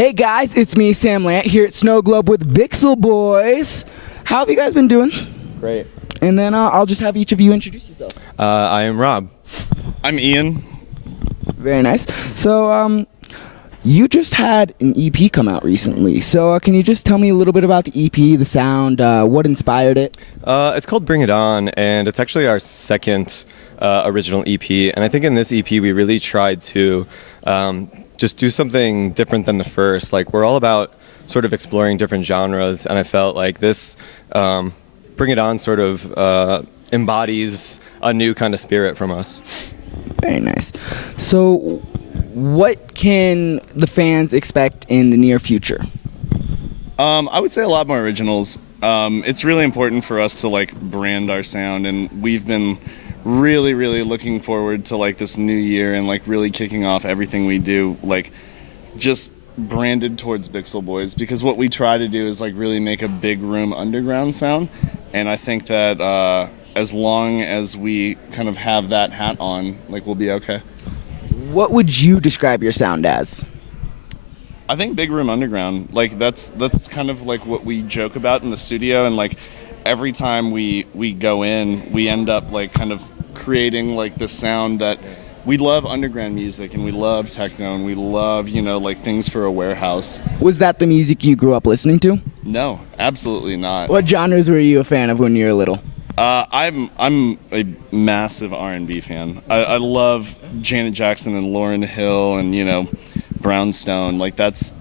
Hey guys, it's me, Sam Lant, here at SnowGlobe with Bixel Boys. How have you guys been doing? Great. And then I'll just have each of you introduce yourself. I am Rob. I'm Ian. Very nice. So, you just had an EP come out recently. So, can you just tell me a little bit about the EP, the sound, what inspired it? It's called Bring It On, and it's actually our second original EP. And I think in this EP we really tried to just do something different than the first. Like, we're all about sort of exploring different genres, and I felt like this Bring It On sort of embodies a new kind of spirit from us. Very nice. So, what can the fans expect in the near future? I would say a lot more originals. It's really important for us to like brand our sound, and we've been really looking forward to like this new year and like really kicking off everything we do, like just branded towards Bixel Boys, because what we try to do is like really make a big room underground sound, and I think that as long as we kind of have that hat on, like we'll be okay. What would you describe your sound as? I think big room underground, like that's kind of like what we joke about in the studio, and like every time we go in, we end up like kind of creating like this sound that we love underground music, and we love techno, and we love, you know, like things for a warehouse. Was that the music you grew up listening to? No, absolutely not. What genres were you a fan of when you were little? I'm a massive R&B fan. I love Janet Jackson and Lauryn Hill and, you know, Brownstone. Like, that's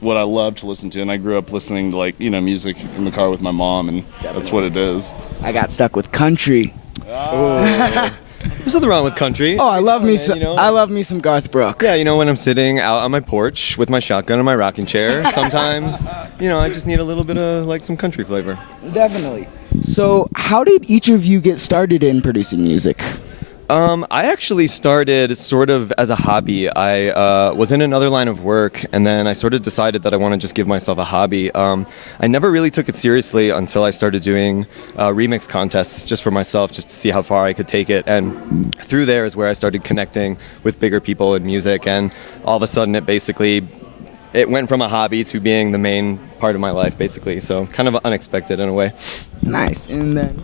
what I love to listen to, and I grew up listening to, like, you know, music in the car with my mom, and that's what it is. I got stuck with country. There's nothing wrong with country. Oh, I love me man, some. you know? I love me some Garth Brooks. Yeah, you know, when I'm sitting out on my porch with my shotgun and my rocking chair, sometimes, you know, I just need a little bit of like some country flavor. Definitely. So, how did each of you get started in producing music? I actually started sort of as a hobby. I was in another line of work, and then I sort of decided that I want to just give myself a hobby. I never really took it seriously until I started doing remix contests just for myself, just to see how far I could take it. And through there is where I started connecting with bigger people in music, and all of a sudden it went from a hobby to being the main part of my life, basically. So kind of unexpected in a way. Nice. And then?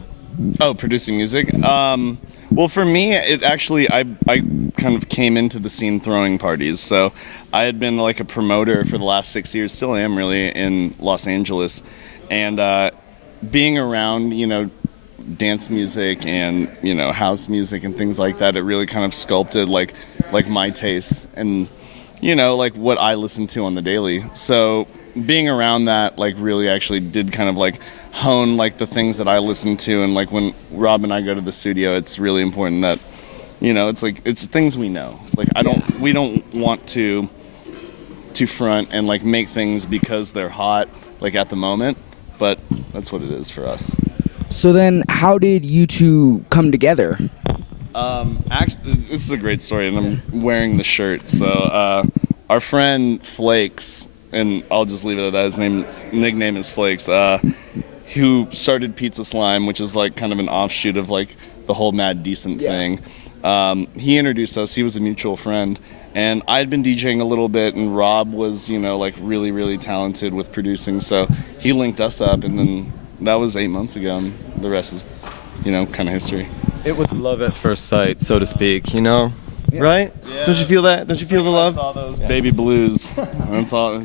Oh, producing music? Well, for me, it actually, I kind of came into the scene throwing parties. So I had been like a promoter for the last 6 years, still am really, in Los Angeles. And being around, you know, dance music and, you know, house music and things like that, it really kind of sculpted like my tastes and, you know, like what I listen to on the daily. So being around that, like, really actually did kind of like hone like the things that I listen to, and like when Rob and I go to the studio, it's really important that, you know, it's like it's things we know. Like we don't want to front and like make things because they're hot like at the moment, but that's what it is for us. So then, how did you two come together? Actually, this is a great story, and I'm wearing the shirt. So our friend Flakes, and I'll just leave it at that. His nickname is Flakes. Who started Pizza Slime, which is like kind of an offshoot of like the whole Mad Decent thing. He introduced us. He was a mutual friend, and I'd been DJing a little bit, and Rob was, you know, like really talented with producing. So he linked us up, and then that was 8 months ago, and the rest is, you know, kind of history. It was love at first sight, so to speak, you know? Yes. Right? Yeah. Don't you feel that? Don't you feel the love? I saw those baby blues. That's all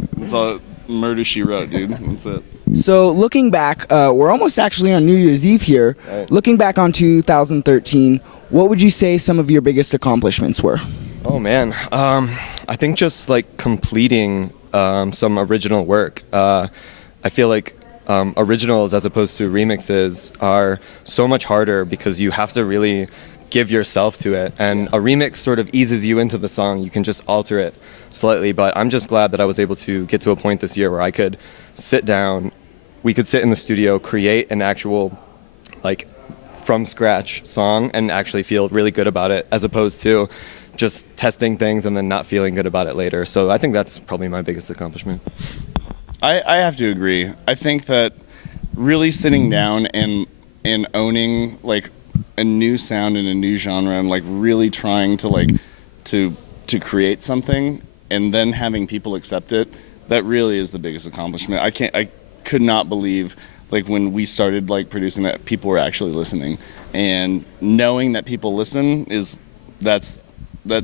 Murder, She Wrote, dude. That's it. So, looking back, we're almost actually on New Year's Eve here. Right. Looking back on 2013, what would you say some of your biggest accomplishments were? Oh man, I think just like completing some original work. I feel like originals as opposed to remixes are so much harder because you have to really give yourself to it, and a remix sort of eases you into the song. You can just alter it slightly, but I'm just glad that I was able to get to a point this year where I could sit down, we could sit in the studio, create an actual like from scratch song and actually feel really good about it, as opposed to just testing things and then not feeling good about it later. So I think that's probably my biggest accomplishment. I have to agree. I think that really sitting down and owning like a new sound in a new genre, and like really trying to like to create something and then having people accept it, that really is the biggest accomplishment. I could not believe like when we started like producing that people were actually listening, and knowing that people listen that's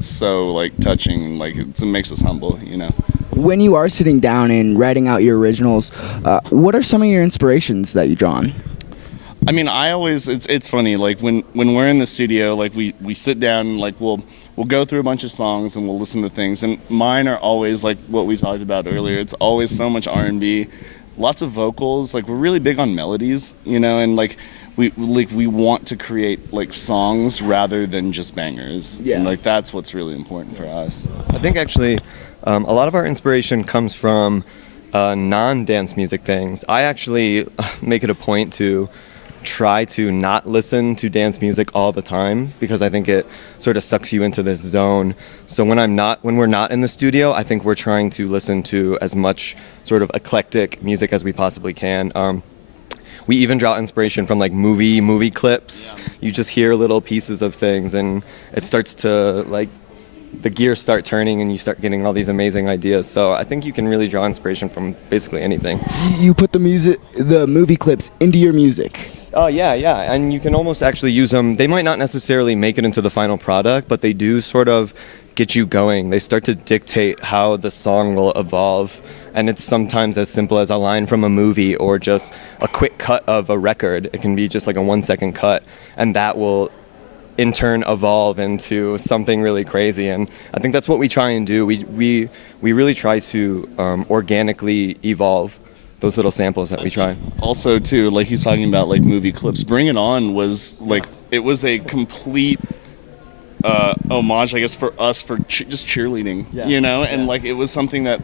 so like touching. Like it makes us humble, you know. When you are sitting down and writing out your originals, what are some of your inspirations that you draw on? I mean, it's funny, like when we're in the studio, like we sit down and like we'll go through a bunch of songs and we'll listen to things, and mine are always like what we talked about earlier. It's always so much R&B, lots of vocals. Like we're really big on melodies, you know, and like we want to create like songs rather than just bangers. Yeah. And like that's what's really important for us. I think actually a lot of our inspiration comes from non-dance music things. I actually make it a point to try to not listen to dance music all the time, because I think it sort of sucks you into this zone. So when we're not in the studio, I think we're trying to listen to as much sort of eclectic music as we possibly can. We even draw inspiration from like movie clips. Yeah. You just hear little pieces of things and it starts to like the gears start turning and you start getting all these amazing ideas. So I think you can really draw inspiration from basically anything. You put the movie clips into your music. Oh, yeah, and you can almost actually use them. They might not necessarily make it into the final product, but they do sort of get you going. They start to dictate how the song will evolve, and it's sometimes as simple as a line from a movie or just a quick cut of a record. It can be just like a 1-second cut, and that will in turn evolve into something really crazy. And I think that's what we try and do. We really try to organically evolve those little samples that we try. Also too, like he's talking about like movie clips. Bring It On was like, it was a complete homage, I guess, for us for just cheerleading, you know, and like it was something that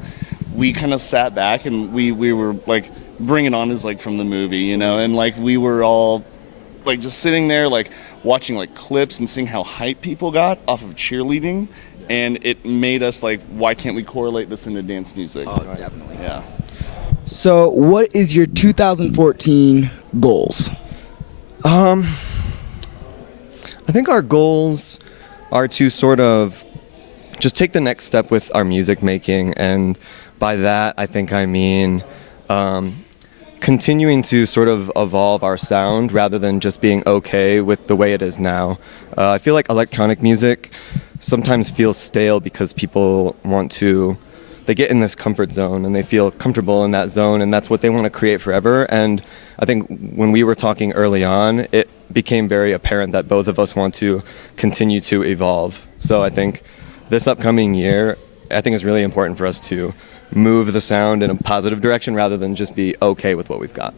we kind of sat back and we were like, Bring It On is like from the movie, you know, and like we were all like just sitting there like watching like clips and seeing how hype people got off of cheerleading, and it made us like, why can't we correlate this into dance music? Oh, definitely. Yeah. So what is your 2014 goals? I think our goals are to sort of just take the next step with our music making, and by that I think I mean continuing to sort of evolve our sound rather than just being okay with the way it is now. I feel like electronic music sometimes feels stale because people they get in this comfort zone and they feel comfortable in that zone, and that's what they want to create forever. And I think when we were talking early on, it became very apparent that both of us want to continue to evolve. So I think this upcoming year, I think it's really important for us to move the sound in a positive direction rather than just be okay with what we've got.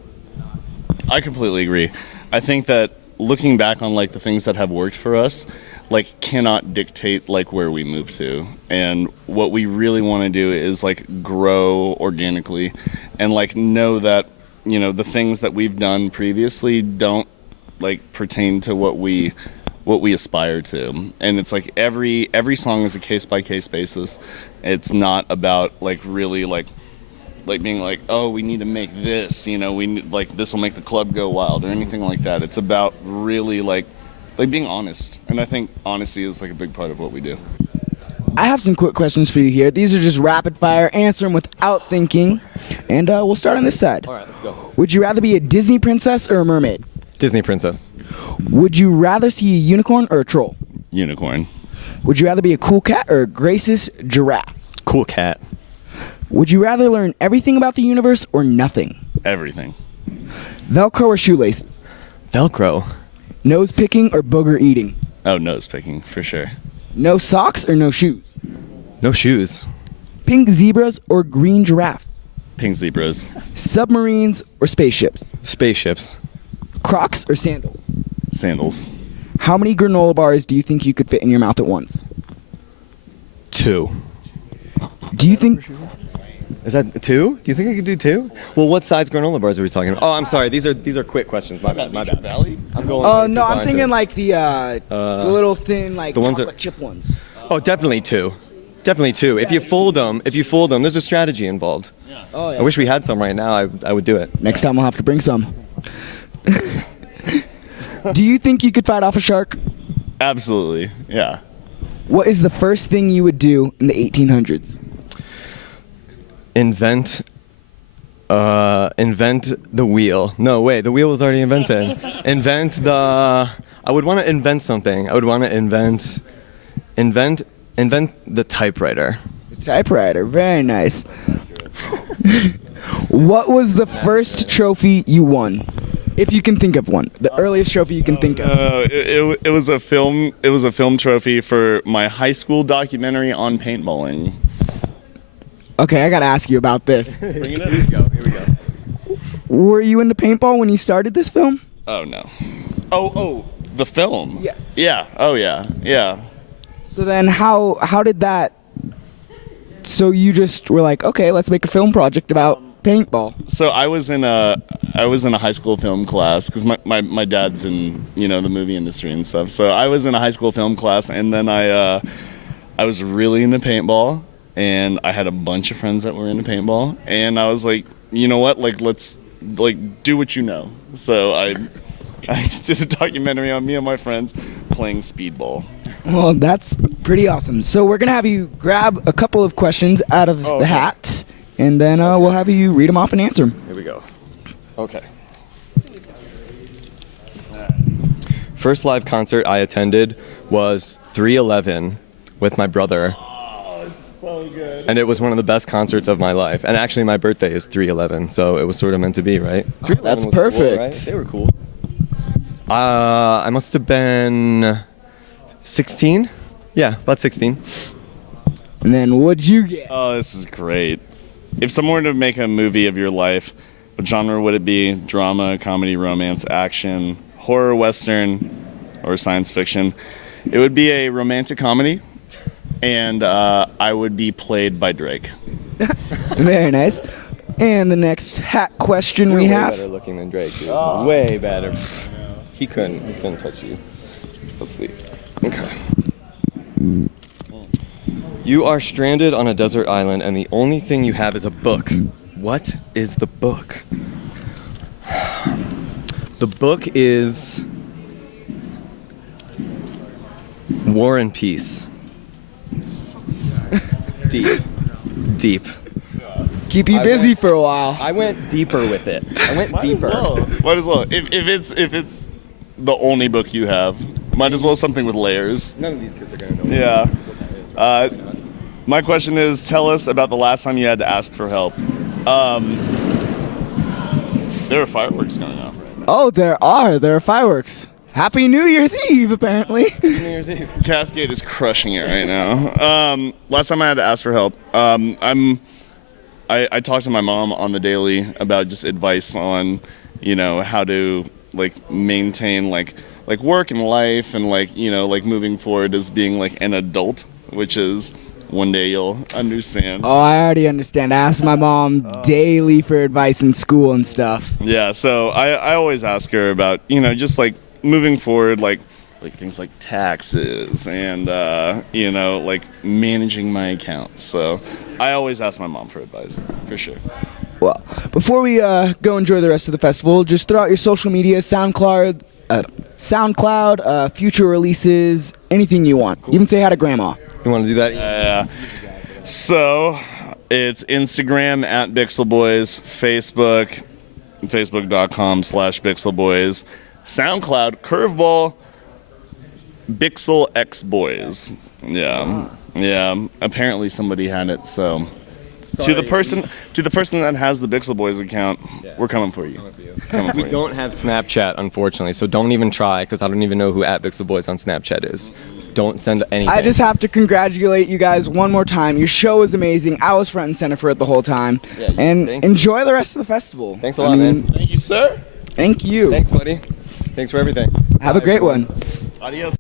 I completely agree. I think that looking back on like the things that have worked for us, like cannot dictate like where we move to, and what we really want to do is like grow organically and like know that, you know, the things that we've done previously don't like pertain to what we aspire to. And it's like every song is a case by case basis. It's not about like really like being like, oh, we need to make this, you know, we need, like this will make the club go wild or anything like that. It's about really like being honest, and I think honesty is like a big part of what we do. I have some quick questions for you here. These are just rapid fire. Answer them without thinking, and we'll start on this side. All right, let's go. Would you rather be a Disney princess or a mermaid? Disney princess. Would you rather see a unicorn or a troll? Unicorn. Would you rather be a cool cat or a gracious giraffe? Cool cat. Would you rather learn everything about the universe or nothing? Everything. Velcro or shoelaces? Velcro. Nose picking or booger eating? Oh, nose picking for sure. No socks or no shoes? No shoes. Pink zebras or green giraffes? Pink zebras. Submarines or spaceships? Spaceships. Crocs or sandals? Sandals. How many granola bars do you think you could fit in your mouth at once? 2. Do you think... Is that 2? Do you think I could do 2? Well, what size granola bars are we talking about? Oh, I'm sorry. These are quick questions. My bad. Valley? I'm going. Oh, no, I'm thinking like the little thin, like the ones chocolate that, chip ones. Oh, definitely 2. Definitely 2. If you fold them, there's a strategy involved. Yeah. Oh, yeah. I wish we had some right now. I would do it. Next time we'll have to bring some. Do you think you could fight off a shark? Absolutely. Yeah. What is the first thing you would do in the 1800s? invent the wheel. No, wait, the wheel was already invented. I would want to invent something. I would want to invent the typewriter. Typewriter, very nice. What was the first trophy you won? If you can think of one, the earliest trophy you can think of. It was a film. It was a film trophy for my high school documentary on paintballing. Okay, I gotta ask you about this. Bring it in. Here we go. Were you into paintball when you started this film? Oh no. Oh, the film. Yes. Yeah. Oh yeah. Yeah. So then how did that, so you just were like, okay, let's make a film project about paintball. So I was in a high school film class because my dad's in the movie industry and stuff. So I was in a high school film class, and then I was really into paintball, and I had a bunch of friends that were into paintball, and I was like, you know what, like let's do what you know. So I did a documentary on me and my friends playing speedball. Well, that's pretty awesome. So we're gonna have you grab a couple of questions out of the hat, and then we'll have you read them off and answer them. Here we go. Okay. First live concert I attended was 311 with my brother. Oh, it's so good. And it was one of the best concerts of my life. And actually my birthday is 311, so it was sort of meant to be, right? 311 That's was cool, perfect. right? They were cool. I must have been 16. Yeah, about 16. And then what'd you get? Oh, this is great. If someone were to make a movie of your life, what genre would it be? Drama, comedy, romance, action, horror, western, or science fiction? It would be a romantic comedy, and I would be played by Drake. Very nice. And the next hat question we You're way have. better looking than Drake, dude. Way better. He couldn't touch you. Let's see. Okay. You are stranded on a desert island, and the only thing you have is a book. What is the book? The book is War and Peace. Deep. Keep you busy for a while. I went deeper with it. I went deeper. Might as well. If it's the only book you have, might as well something with layers. None of these kids are gonna know. Yeah. My question is, tell us about the last time you had to ask for help. There are fireworks going off right now. Oh, there are fireworks. Happy New Year's Eve, apparently. New Year's Eve. Cascade is crushing it right now. Last time I had to ask for help, I talked to my mom on the daily about just advice on, how to maintain work and life and moving forward as being an adult, which is one day you'll understand. Oh, I already understand. I ask my mom daily for advice in school and stuff. Yeah, so I always ask her about, just moving forward, like things like taxes and, managing my accounts. So I always ask my mom for advice, for sure. Well, before we go enjoy the rest of the festival, just throw out your social media, SoundCloud, future releases, anything you want. Even say hi to Grandma. You want to do that? Yeah. So it's Instagram at Bixel Boys, Facebook.com/Bixel Boys, SoundCloud, Curveball, Bixel X Boys. Yeah. Yeah. Apparently somebody had it, so. To the person that has the Bixel Boys account, we're coming for you. We don't have Snapchat, unfortunately, so don't even try, because I don't even know who @Bixel Boys on Snapchat is. Don't send anything. I just have to congratulate you guys one more time. Your show was amazing. I was front and center for it the whole time. Yeah, and enjoy the rest of the festival. Thanks a lot, man. Thank you, sir. Thank you. Thanks, buddy. Thanks for everything. Have a great one. Adios.